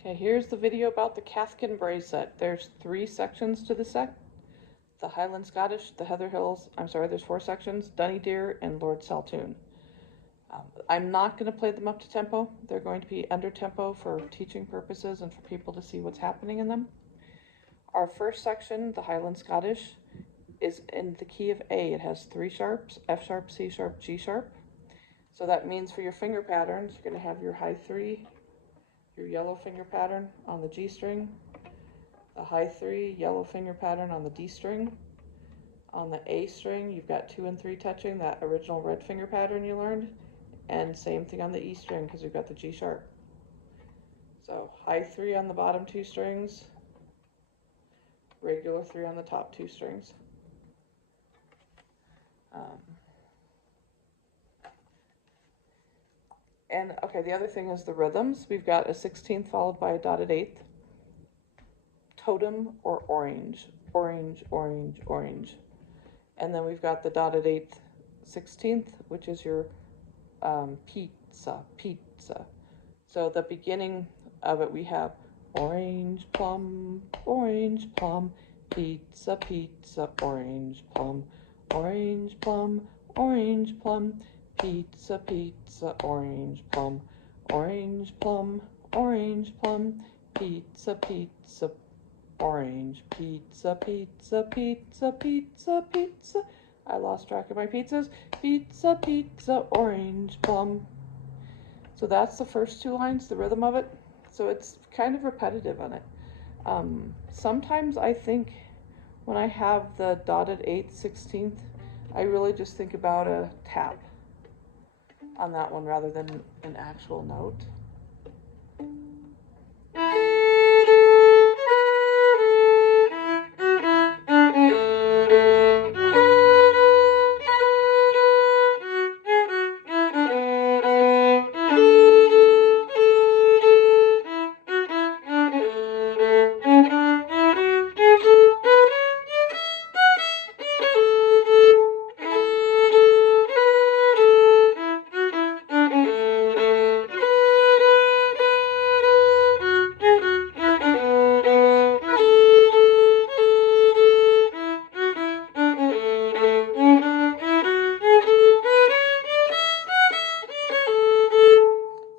Okay, here's the video about the Cathkin Braes set. There's 3 sections to the set. The Highland Scottish, the Heather Hills, there's 4 sections, Dunny Deer, and Lord Saltoun. I'm not going to play them up to tempo. They're going to be under tempo for teaching purposes and for people to see what's happening in them. Our first section, the Highland Scottish, is in the key of A. It has 3 sharps, F sharp, C sharp, G sharp. So that means for your finger patterns, you're going to have your high 3, your yellow finger pattern on the G string, the high 3 yellow finger pattern on the D string. On the A string, you've got 2 and 3 touching, that original red finger pattern you learned, and same thing on the E string because you've got the G sharp. So high 3 on the bottom 2 strings, regular 3 on the top 2 strings. And okay, the other thing is the rhythms. We've got a 16th followed by a dotted 8th, totem or orange, orange, orange, orange. And then we've got the dotted 8th 16th, which is your pizza, pizza. So the beginning of it, we have orange plum, pizza, pizza, orange plum, pizza, pizza, orange plum, pizza, pizza, orange, pizza, pizza, pizza, pizza, pizza. I lost track of my pizzas. Pizza, pizza, orange plum. So that's the first 2 lines, the rhythm of it. So it's kind of repetitive on it. Sometimes I think when I have the dotted 8th, 16th, I really just think about a tap on that one rather than an actual note.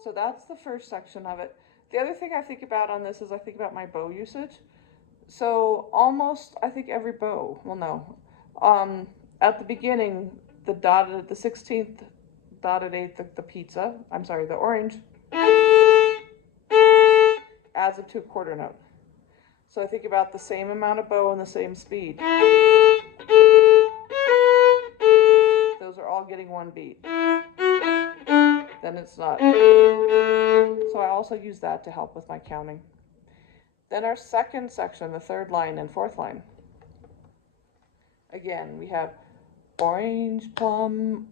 So that's the first section of it. The other thing I think about on this is I think about my bow usage. So almost, I think every bow, well no, at the beginning, the 16th dotted 8th, the pizza, the orange, adds up to a quarter note. So I think about the same amount of bow and the same speed. Those are all getting 1 beat. Then it's not. So I also use that to help with my counting. Then our second section, the 3rd line and 4th line. Again, we have orange plum,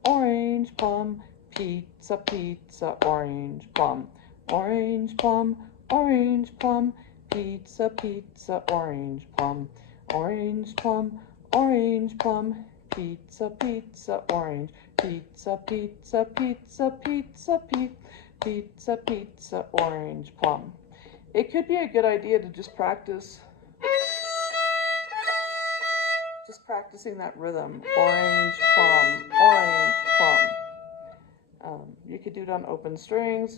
pizza, pizza, orange plum, pizza, pizza, orange plum, pizza, pizza, orange, pizza, pizza, pizza, pizza, pizza, pizza, orange plum. It could be a good idea to just practicing that rhythm, orange plum, orange plum. You could do it on open strings.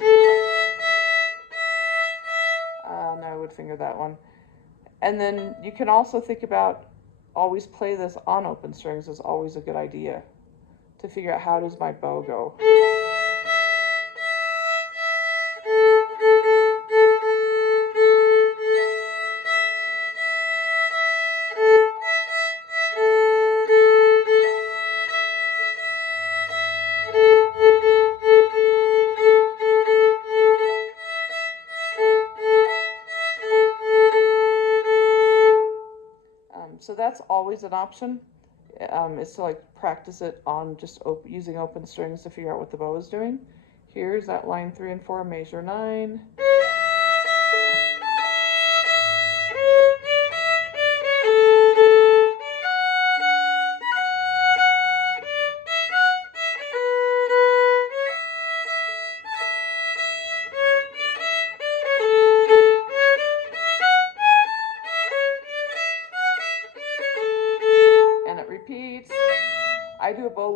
No, I would finger that one. And then you can also think about always play this on open strings is always a good idea to figure out how does my bow go. So that's always an option, is to practice it on just using open strings to figure out what the bow is doing. Here's that line 3 and 4, measure 9.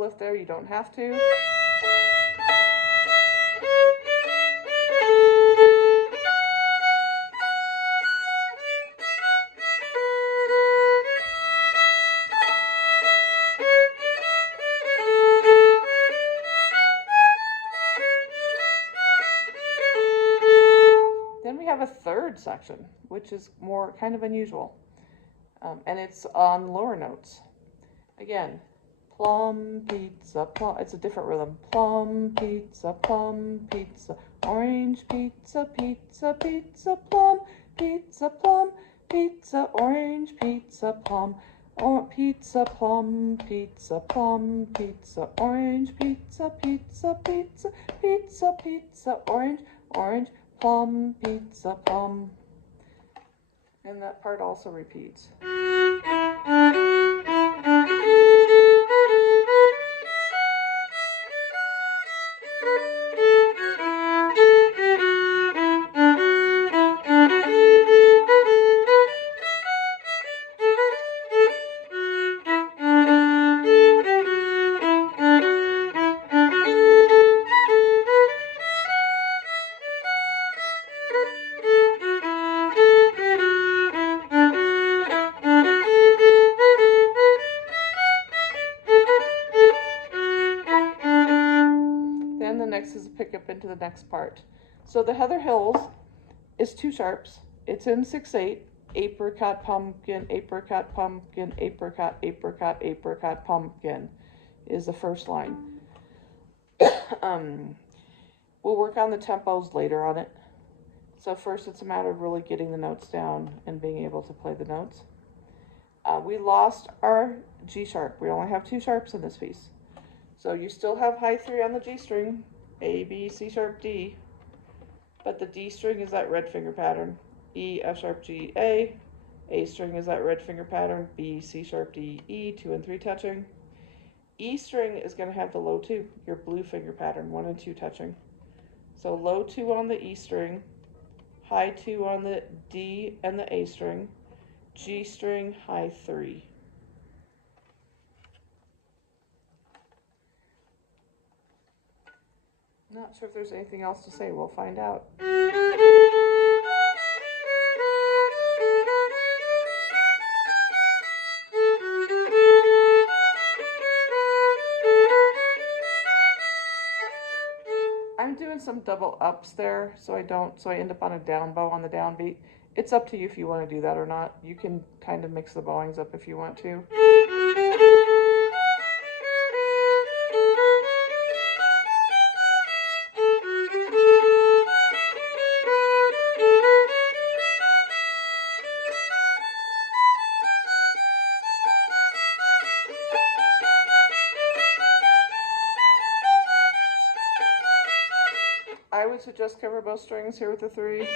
lift there, you don't have to. Then we have a third section, which is more kind of unusual, and it's on lower notes. Again, plum, pizza, plum. It's a different rhythm. Plum, pizza, orange pizza, pizza, pizza, plum, pizza, orange pizza, plum, or pizza, plum, pizza, orange pizza, pizza, orange, plum, pizza, plum. And that part also repeats. Next is a pickup into the next part. So the Heather Hills is 2 sharps. It's in 6/8. Apricot, pumpkin, apricot, pumpkin, apricot, apricot, apricot, pumpkin is the first line. We'll work on the tempos later on it. So first it's a matter of really getting the notes down and being able to play the notes. We lost our G sharp. We only have 2 sharps in this piece. So you still have high 3 on the G string, A, B, C sharp, D, but the D string is that red finger pattern, E, F sharp, G, A string is that red finger pattern, B, C sharp, D, E, 2 and 3 touching. E string is going to have the low 2, your blue finger pattern, 1 and 2 touching. So low 2 on the E string, high 2 on the D and the A string, G string, high 3. Not sure if there's anything else to say. We'll find out. I'm doing some double ups there, so I end up on a down bow on the downbeat. It's up to you if you want to do that or not. You can kind of mix the bowings up if you want to. I would suggest cover both strings here with the 3.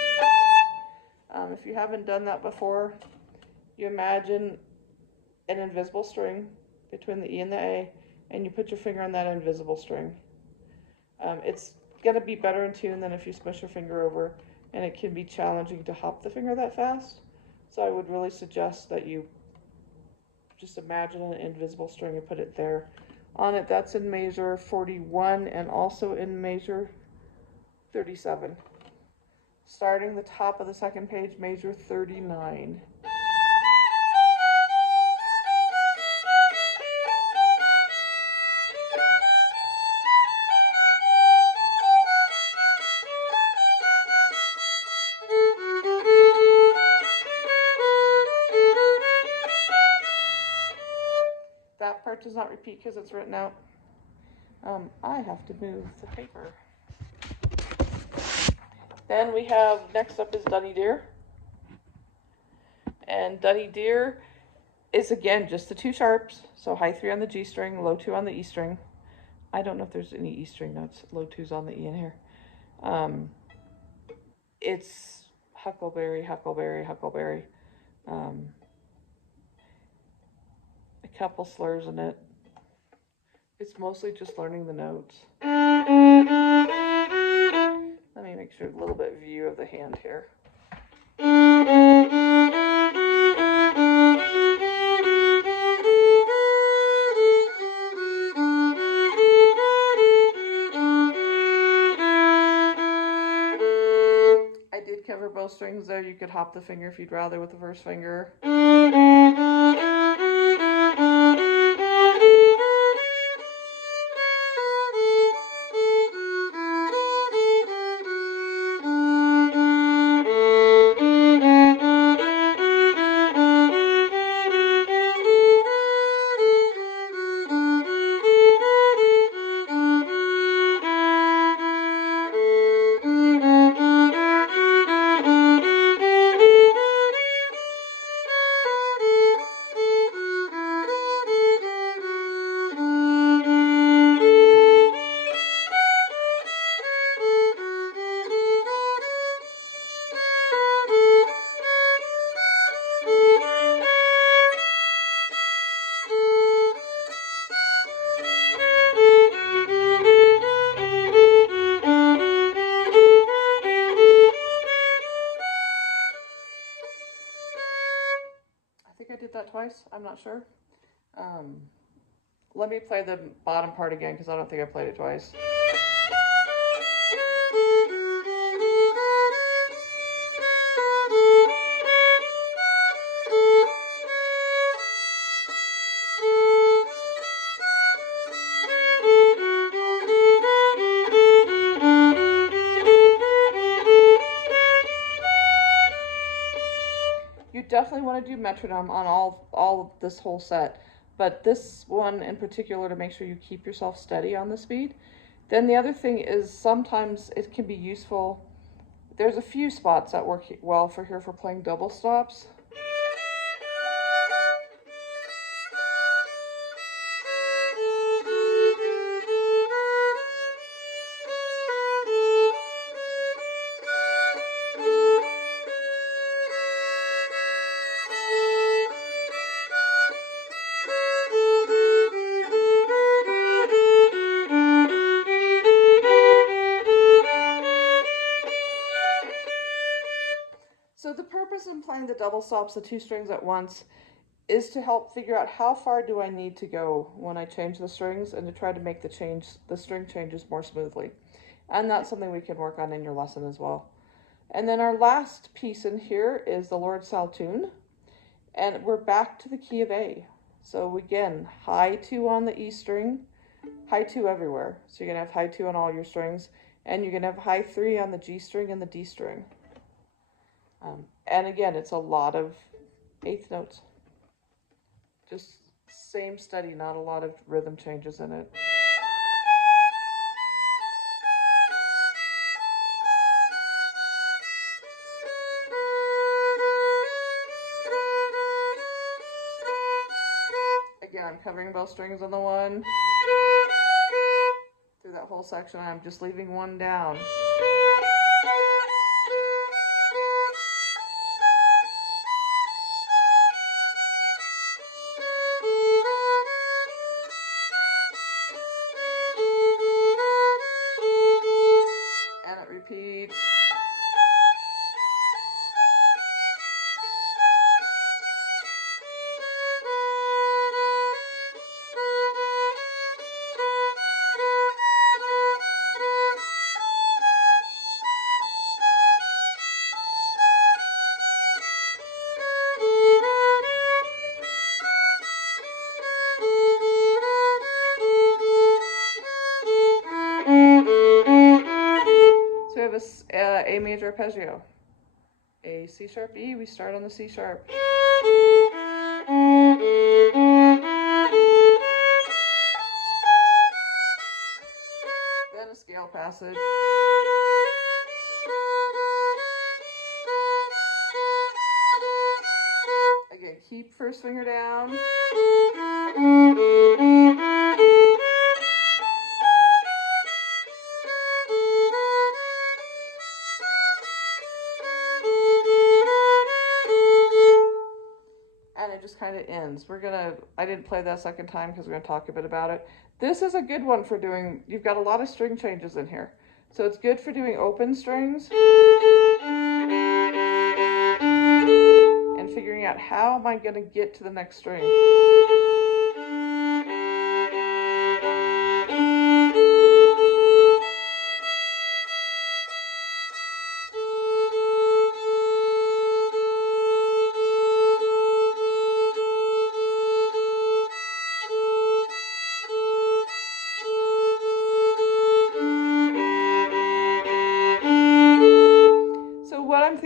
If you haven't done that before, you imagine an invisible string between the E and the A, and you put your finger on that invisible string. It's going to be better in tune than if you smush your finger over, and it can be challenging to hop the finger that fast. So I would really suggest that you just imagine an invisible string and put it there. On it, that's in measure 41 and also in measure 37. Starting the top of the second page, measure 39. That part does not repeat because it's written out. I have to move the paper. Then we have, next up is Dunny Deer. And Dunny Deer is again just the 2 sharps. So high 3 on the G string, low 2 on the E string. I don't know if there's any E string notes, low 2s on the E in here. It's huckleberry, huckleberry, huckleberry. A couple slurs in it. It's mostly just learning the notes. Let me make sure a little bit view of the hand here. cover both strings there. You could hop the finger if you'd rather with the first finger. That twice. I'm not sure. Let me play the bottom part again because I don't think I played it twice. You definitely want to do metronome on all of this whole set, but this one in particular to make sure you keep yourself steady on the speed. Then the other thing is sometimes it can be useful. There's a few spots that work well for playing double stops. So the purpose in playing the double stops, the two strings at once, is to help figure out how far do I need to go when I change the strings and to try to make the string changes more smoothly. And that's something we can work on in your lesson as well. And then our last piece in here is the Lord Saltoun, and we're back to the key of A. So again, high 2 on the E string, high 2 everywhere. So you're going to have high 2 on all your strings, and you're going to have high 3 on the G string and the D string. And again, it's a lot of eighth notes. Just same steady, not a lot of rhythm changes in it. Again, I'm covering both strings on the one. Through that whole section, I'm just leaving one down. Repeat. So we have a major arpeggio. A C sharp E, we start on the C sharp. Then a scale passage. Again, keep first finger down. Just kind of ends. I didn't play that second time because we're going to talk a bit about it. This is a good one for doing, you've got a lot of string changes in here. So it's good for doing open strings and figuring out how am I going to get to the next string.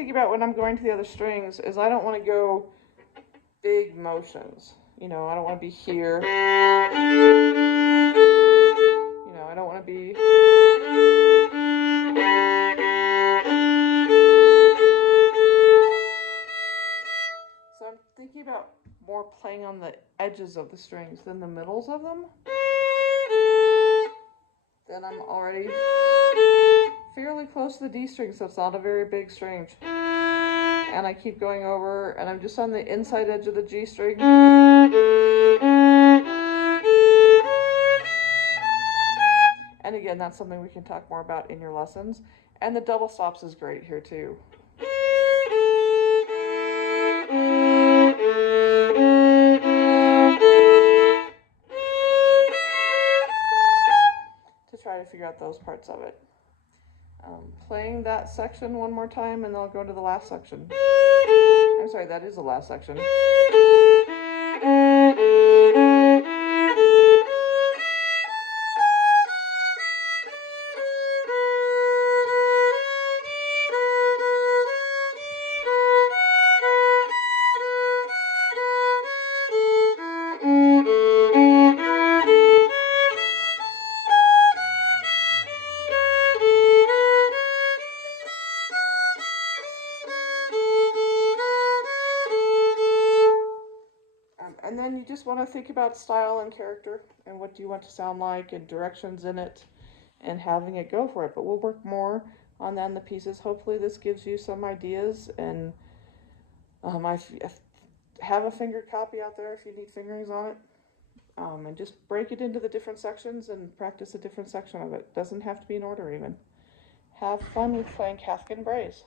think about when I'm going to the other strings is I don't want to go big motions. You know, I don't want to be here. You know, I don't want to be... So I'm thinking about more playing on the edges of the strings than the middles of them. Then I'm already fairly close to the D string, so it's not a very big string. And I keep going over, and I'm just on the inside edge of the G string. And again, that's something we can talk more about in your lessons. And the double stops is great here too. To try to figure out those parts of it. Playing that section one more time, and then I'll go to the last section. I'm sorry, that is the last section. And then you just want to think about style and character and what do you want to sound like and directions in it and having it go for it. But we'll work more on that in the pieces. Hopefully this gives you some ideas, and I have a fingered copy out there if you need fingerings on it. And just break it into the different sections and practice a different section of it. Doesn't have to be in order even. Have fun with playing Cathkin Braes.